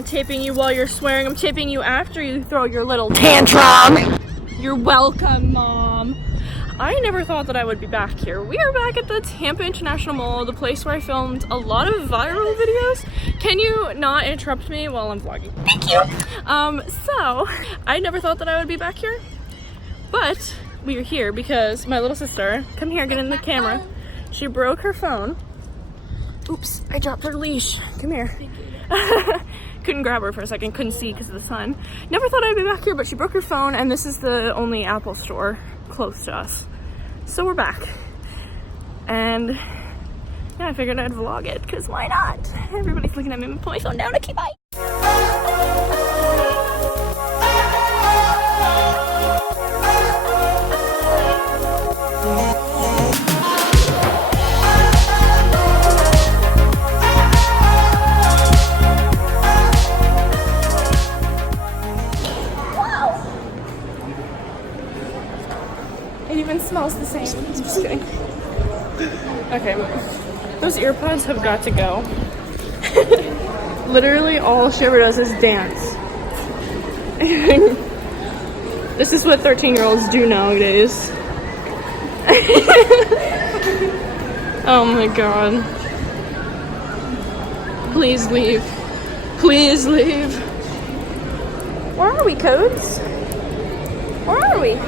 not taping you while you're swearing. I'm taping you after you throw your little tantrum. You're welcome, Mom. I never thought that I would be back here. We are back at the Tampa International Mall, the place where I filmed a lot of viral videos. Can you not interrupt me while I'm vlogging? Thank you. So, I never thought that I would be back here, but we are here because my little sister, come here, get in the camera. She broke her phone. Oops, I dropped her leash. Come here. Couldn't grab her for a second, couldn't see because of the sun. Never thought I'd be back here, but she broke her phone, and this is the only Apple store close to us. So we're back. And yeah, I figured I'd vlog it, because why not? Everybody's looking at me. I'm gonna put my phone down. Okay, bye. It even smells the same. I'm just kidding. Okay, those earpods have got to go. Literally all she ever does is dance. This is what 13-year-olds do nowadays. Oh my god. Please leave. Please leave. Where are we, Codes? Where are we?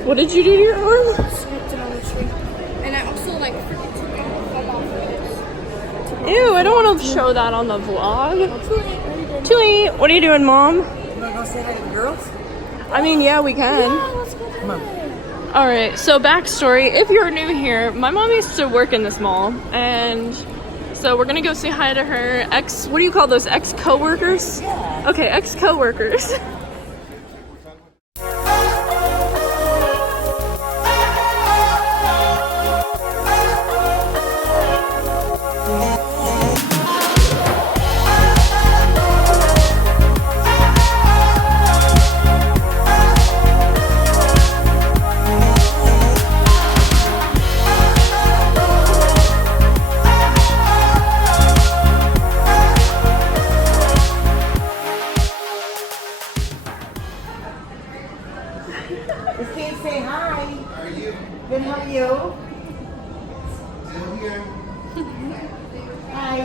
What did you do to your arm? Snipped it on the tree. And I also like forget to fall off of it. Ew, I don't want to show that on the vlog. Tuli, what are you doing, Mom? You wanna go say hi to the girls? I mean, yeah, we can. Yeah, let's go there. Come on. Alright, so backstory. If you're new here, my mom used to work in this mall. And so we're gonna go say hi to her what do you call those? Ex-co-workers? Yeah. Okay, ex-co-workers. Christine, say hi. How are you? Good, how are you? Still here? Hi.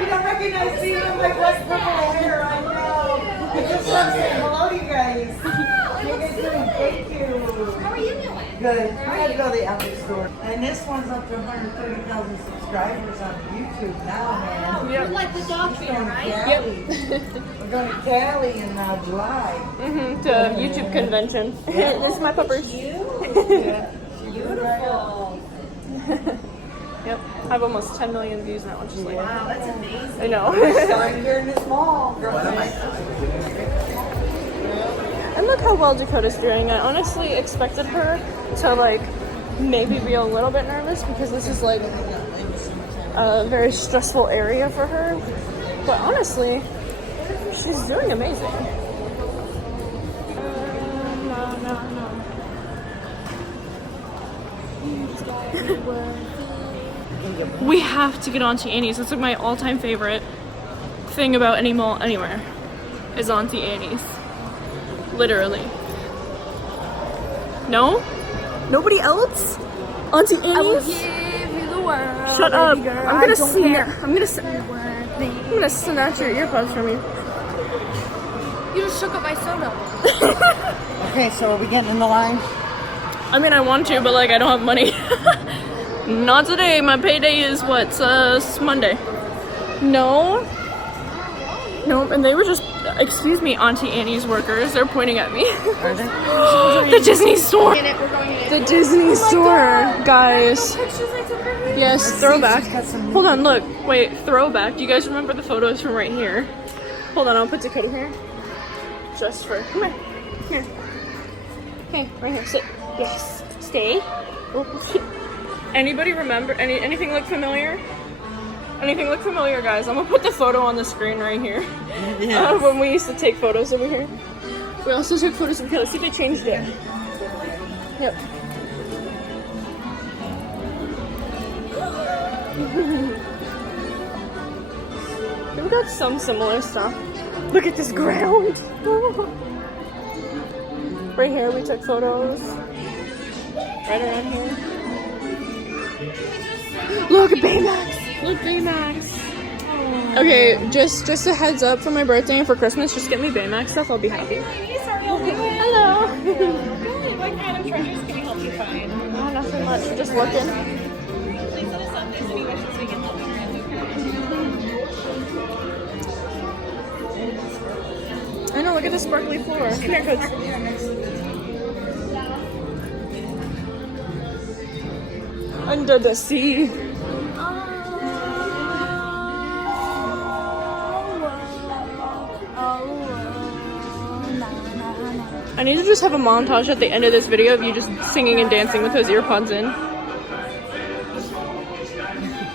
You don't recognize me with my wet purple hair, I know. I just want to say hello to you guys. How you guys doing? Thank you. How are you doing? Good. I had to go to the Apple store. And this one's up to 130,000 subscribers on YouTube now, man. Yep. Like the dog trainer, right? Cali. We're going to Cali in July. To a YouTube convention. This is my puppers. Yeah. Beautiful. Yep, I have almost 10 million views now, which is like, Wow, that's amazing. I know. Starting here in this mall. And look how well Dakota's doing. I honestly expected her to like maybe be a little bit nervous because this is like a very stressful area for her. But honestly, she's doing amazing. We have to get onto Annie's. That's like my all-time favorite thing about any mall anywhere is Auntie Annie's. Literally. No? Nobody else? Auntie Annie's? I will give you the world. Shut up. Baby girl. I'm gonna snatch your earpods from you. You just shook up my soda. Okay, so are we getting in the line? I mean, I want to, but like, I don't have money. Not today. My payday is what? Monday. No. Nope. And they were just, excuse me, Auntie Annie's workers. They're pointing at me. Are they? The Disney store. We're going in. The Disney store, guys. Pictures I took of you? Yes, throwback. She's got some- Hold on, look. Wait, throwback. Do you guys remember the photos from right here? Hold on, I'll put Dakota here. Just for, come here. Here. Okay, right here, sit. Yes, stay. Anybody remember, anything look familiar? Anything look familiar, guys? I'm gonna put the photo on the screen right here. Yes. When we used to take photos over here. We also took photos of, okay, let's see if they changed it. Yep. Look got some similar stuff. Look at this ground. Right here, we took photos. Right around here. Look at Baymax. Look, Baymax. Okay, just a heads up for my birthday and for Christmas, just get me Baymax stuff. I'll be happy. Hello. What kind of treasures can we help you find? Oh, nothing much. Just looking. Please let us know if there's any wishes we can help you grant. I know, look at the sparkly floor. Come here, Coach. Under the sea. I need to just have a montage at the end of this video of you just singing and dancing with those earpods in.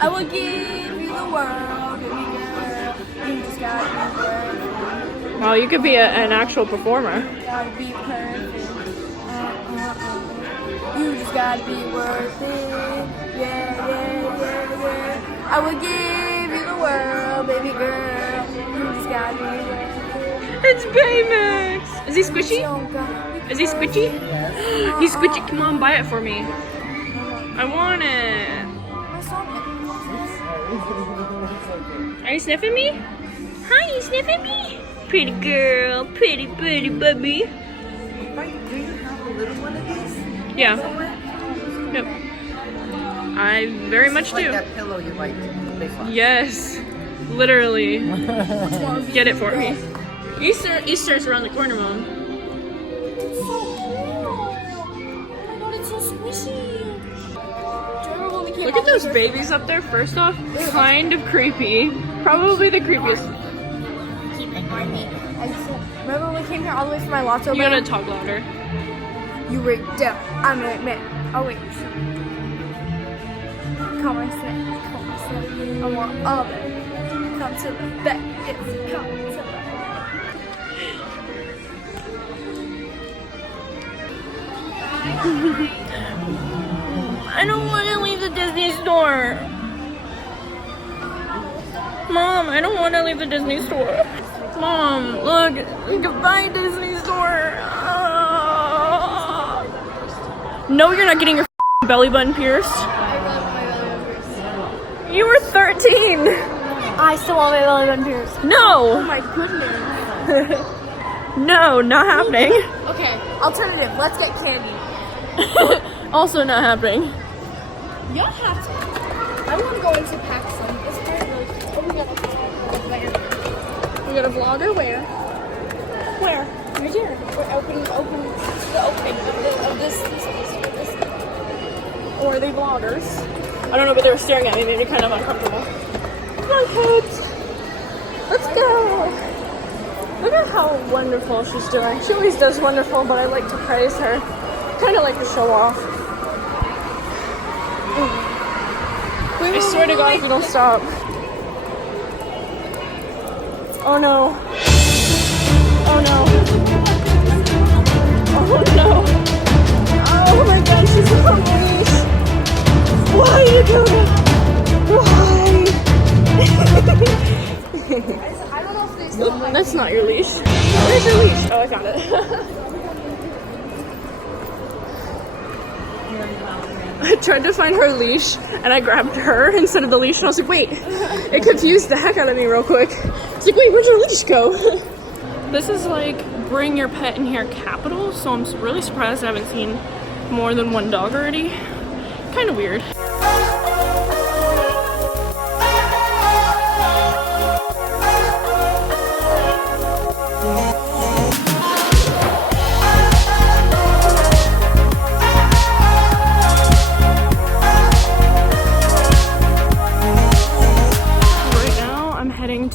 I will give you the world, baby girl. You just gotta be perfect. Wow, you could be an actual performer. Gotta be perfect. You just gotta be worth it. Yeah. I will give you the world, baby girl. You just gotta be worth it. It's Baymax! Is he squishy? Is he squishy? He's squishy. Come on, buy it for me. I want it. Are you sniffing me? Hi, you sniffing me? Pretty girl, pretty baby. Do you have a little one of these? Yeah. Yep. I very much Like do. that pillow you like to play with. Yes. Literally. Get it for me. Easter's around the corner, Mom. It's so cool. Oh my god, it's so squishy. Look at those babies up there. First off, kind of creepy. Probably the creepiest. Keep ignoring me. Remember when we came here all the way from my lotto You gotta talk louder. You were down. I'm a man. Oh wait. Come on, sit. I want all of it. Come to the back. It's come to the back. I don't want to leave the Disney store. Mom, I don't want to leave the Disney store. Mom, look. Goodbye, Disney store. No, you're not getting your belly button pierced. You were 13. I still want my belly button pierced. Oh No. my goodness. No, not happening. Okay, alternative. Let's get candy. Also not happening. Y'all have to. I want to go into Paxson. It's very really cool. Oh, we got a vlogger. We got a vlogger where? Where? Right here. We're opening the opening of this. Or are they vloggers? I don't know, but they were staring at me, made me kind of uncomfortable. Come on, kids. Let's go. Look at how wonderful she's doing. She always does wonderful, but I like to praise her. Kind of like to show off. I swear to God, if you don't stop. Oh no. Oh no. Oh no. Oh my God, she's on a leash. Why are you doing it? Why? I don't know if they still have That's not your leash. Where's your leash? Oh, I found it. I tried to find her leash and I grabbed her instead of the leash and I was like, wait. It confused the heck out of me real quick. It's like, wait, where'd your leash go? This is like bring your pet in here capital, so I'm really surprised I haven't seen more than one dog already. Kind of weird.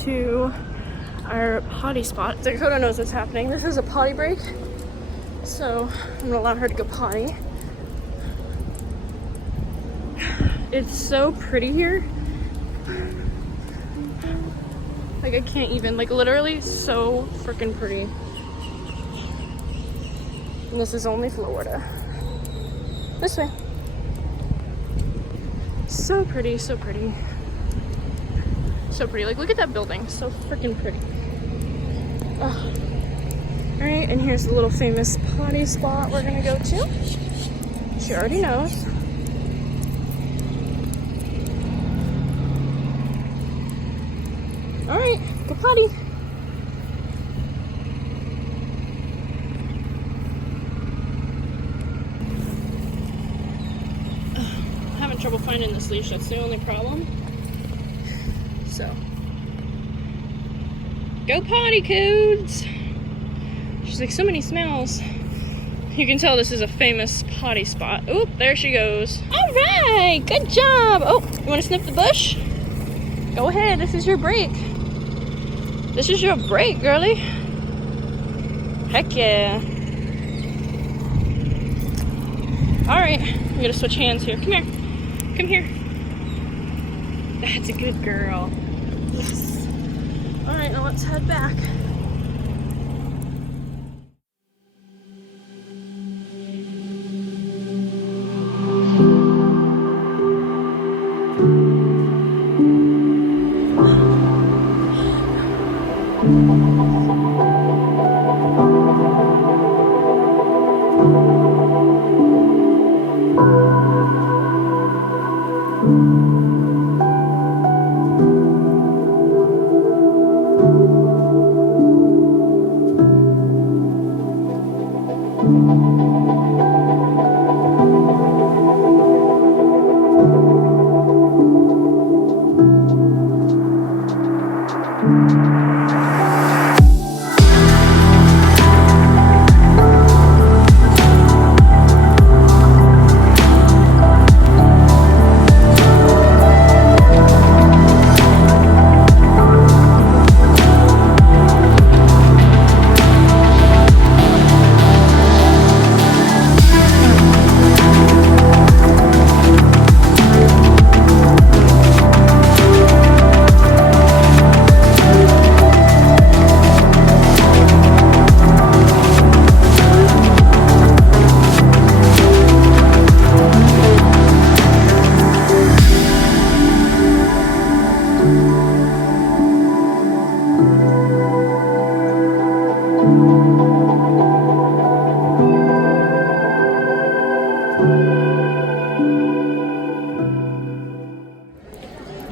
To our potty spot. Dakota knows what's happening. This is a potty break, so I'm gonna allow her to go potty. It's so pretty here. Like I can't even, like literally so freaking pretty. And this is only Florida. This way. So pretty, so pretty. So pretty. Like, look at that building. So freaking pretty. Ugh. Alright, and here's the little famous potty spot we're gonna go to. She already knows. Alright, go potty. I'm having trouble finding this leash, that's the only problem. So, go potty, Codes! She's like, so many smells. You can tell this is a famous potty spot. Oop, there she goes. Alright, good job! Oh, you wanna sniff the bush? Go ahead, this is your break. This is your break, girlie. Heck yeah. Alright, I'm gonna switch hands here. Come here. Come here. That's a good girl. Yes. Alright, now let's head back.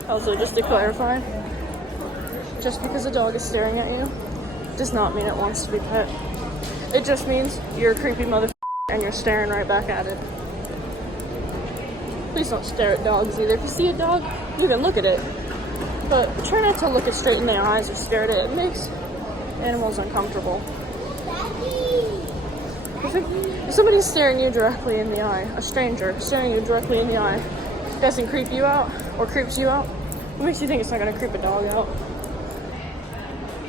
Also, just to clarify, just because a dog is staring at you does not mean it wants to be pet. It just means you're a creepy motherfucker and you're staring right back at it. Please don't stare at dogs either. If you see a dog, you can look at it. But try not to look it straight in their eyes or stare at it. It makes animals uncomfortable. If somebody's staring you directly in the eye, a stranger staring you directly in the eye, doesn't creep you out or creeps you out, what makes you think it's not gonna creep a dog out?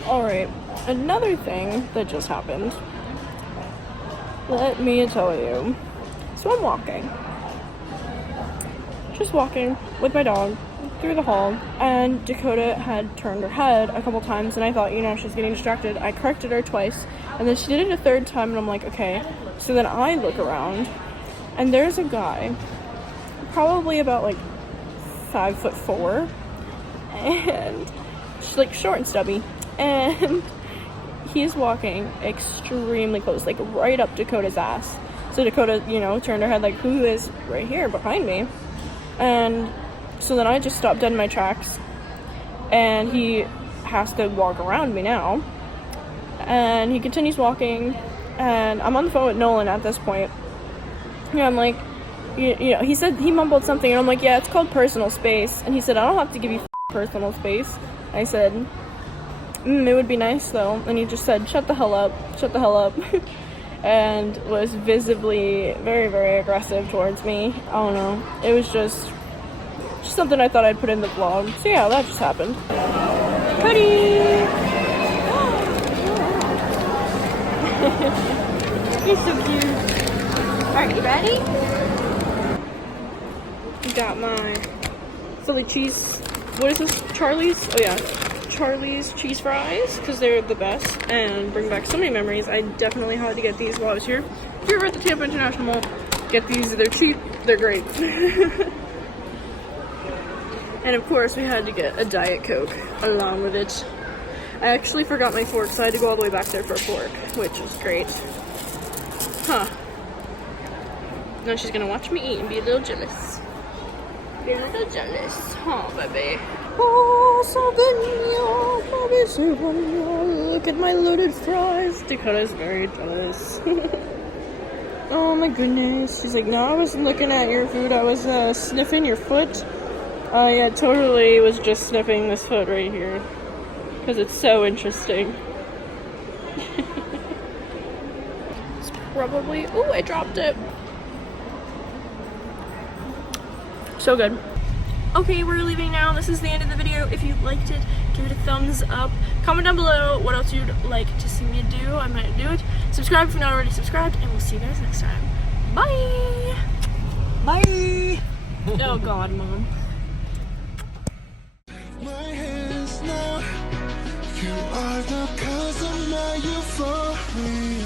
Alright, another thing that just happened. Let me tell you. So I'm walking. Just walking with my dog through the hall, and Dakota had turned her head a couple times, and I thought, she's getting distracted. I corrected her twice, and then she did it a third time, and I'm like, okay. So then I look around, and there's a guy, probably about like 5'4", and she's like short and stubby, and he's walking extremely close, like right up Dakota's ass. So Dakota, turned her head like, who is right here behind me? And so then I just stopped dead in my tracks, and he has to walk around me now, and he continues walking, and I'm on the phone with Nolan at this point. Yeah, I'm like, he said, he mumbled something, and I'm like, yeah, it's called personal space. And he said, I don't have to give you personal space. I said, it would be nice though. And he just said, shut the hell up, and was visibly very, very aggressive towards me. I don't know, it was just something I thought I'd put in the vlog. So yeah, that just happened. Hottie! You're so cute. Alright, you ready? Got my Philly cheese, what is this, Charlie's? Oh yeah, Charlie's cheese fries, because they're the best and bring back so many memories. I definitely had to get these while I was here. If you're ever at the Tampa International Mall, get these, they're cheap, they're great. And of course we had to get a Diet Coke along with it. I actually forgot my fork, so I had to go all the way back there for a fork, which was great. Huh. Now she's gonna watch me eat and be a little jealous. Be a little jealous. Huh, baby. Oh, Sardinia, look at my loaded fries. Dakota's very jealous. Oh my goodness. She's like, no, I wasn't looking at your food. I was sniffing your foot. Yeah, totally was just sniffing this foot right here. Because it's so interesting. It's probably... Oh, I dropped it. So good. Okay, we're leaving now. This is the end of the video. If you liked it, give it a thumbs up. Comment down below what else you'd like to see me do. I might do it. Subscribe if you're not already subscribed, and we'll see you guys next time. Bye! Bye! Oh God, Mom. My hands now, you are the cause of my euphoria.